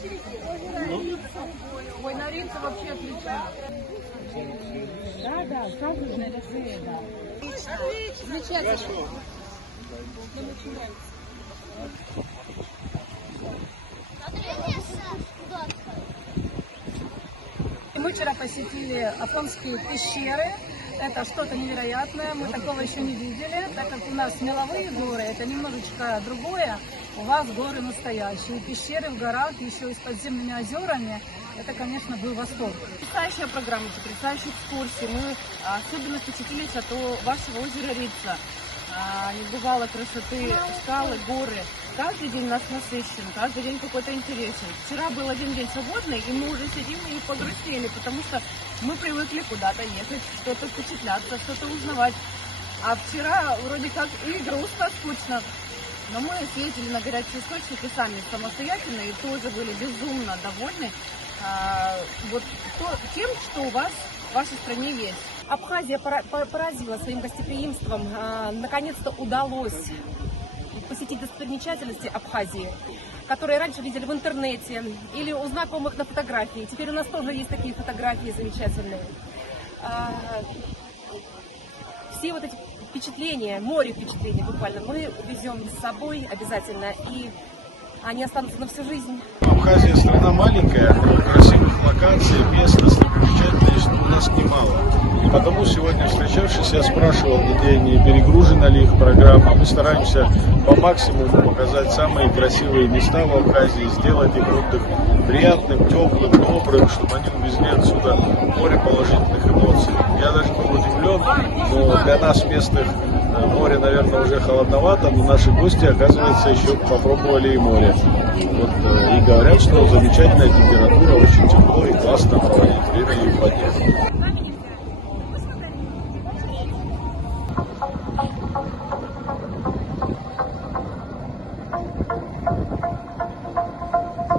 Ой, Норильцы вообще отлично. Да, сразу же нарисуем, да. Замечательно. Нам очень нравится. Мы вчера посетили Афонские пещеры. Это что-то невероятное, мы такого еще не видели, так как у нас меловые горы, это немножечко другое, у вас горы настоящие, пещеры в горах, еще и с подземными озерами, это, конечно, был восторг. Потрясающая программа, потрясающие экскурсии, мы особенно впечатлились от вашего озера Рица, небывалой красоты, скалы, горы. Каждый день у нас насыщен, каждый день какой-то интересен. Вчера был один день свободный, и мы уже сидим и погрустили, потому что мы привыкли куда-то ехать, что-то впечатляться, что-то узнавать. А вчера вроде как и грустно, скучно. Но мы съездили на горячие источники сами самостоятельно и тоже были безумно довольны тем, что у вас в вашей стране есть. Абхазия поразила своим гостеприимством. Наконец-то удалось посетить достопримечательности Абхазии, которые раньше видели в интернете или у знакомых на фотографии. Теперь у нас тоже есть такие фотографии замечательные. Все вот эти впечатления, море впечатлений буквально, мы увезем с собой обязательно, и они останутся на всю жизнь. Абхазия страна маленькая, красивых локаций, мест, достопримечательностей у нас немало. И потому сегодня, встречавшись, я спрашивал людей, не перегружена ли их программа. Мы стараемся по максимуму показать самые красивые места в Абхазии, сделать их отдых приятным, теплым, добрым, чтобы они увезли отсюда море положительных эмоций. Я даже был удивлен, но для нас местных море, наверное, уже холодновато, но наши гости, оказывается, еще попробовали и море. И говорят, что замечательная температура, очень тепло.